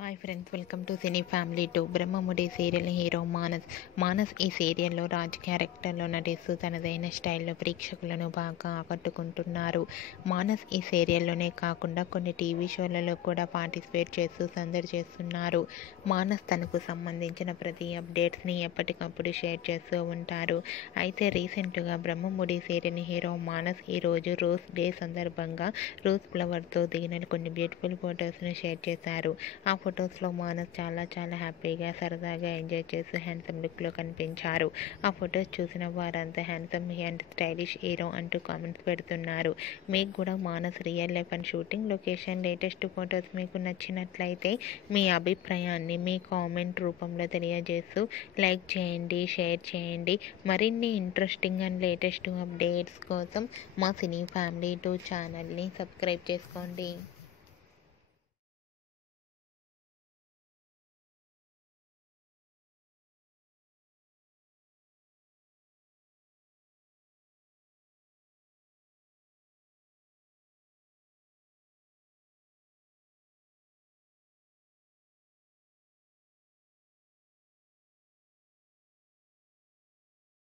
Hi friends, welcome to cine family 2. Brahmamudi serial hero Manas ఈ సీరియల్లో రాజ్ క్యారెక్టర్లో నటిస్తూ తనదైన స్టైల్లో ప్రేక్షకులను బాగా ఆకట్టుకుంటున్నారు. మానస్ ఈ సీరియల్లోనే కాకుండా కొన్ని టీవీ షోలలో కూడా పార్టిసిపేట్ చేస్తూ సందడి చేస్తున్నారు. మానస్ తనకు సంబంధించిన ప్రతి అప్డేట్స్ని ఎప్పటికప్పుడు షేర్ చేస్తూ ఉంటారు. అయితే రీసెంట్గా బ్రహ్మముడి సీరియల్ హీరో మానస్ ఈరోజు రోజ్ డే సందర్భంగా రోజ్ ఫ్లవర్తో దిగిన కొన్ని బ్యూటిఫుల్ ఫొటోస్ను షేర్ చేశారు. ఆ ఫొటోస్లో మానస్ చాలా హ్యాపీగా సరదాగా ఎంజాయ్ చేస్తూ హ్యాండ్సమ్ లుక్లో కనిపించారు. ఆ ఫొటోస్ చూసిన వారంతా హ్యాండ్సమ్ అండ్ స్టైలిష్ హీరో అంటూ కామెంట్స్ పెడుతున్నారు. మీకు కూడా Manas real life and shooting location latest photos మీకు నచ్చినట్లయితే మీ అభిప్రాయాన్ని మీ కామెంట్ రూపంలో తెలియజేస్తూ లైక్ చేయండి, షేర్ చేయండి. మరిన్ని ఇంట్రెస్టింగ్ అండ్ లేటెస్ట్ అప్డేట్స్ కోసం మా సినీ ఫ్యామిలీ 2 ఛానల్ని సబ్స్క్రైబ్ చేసుకోండి.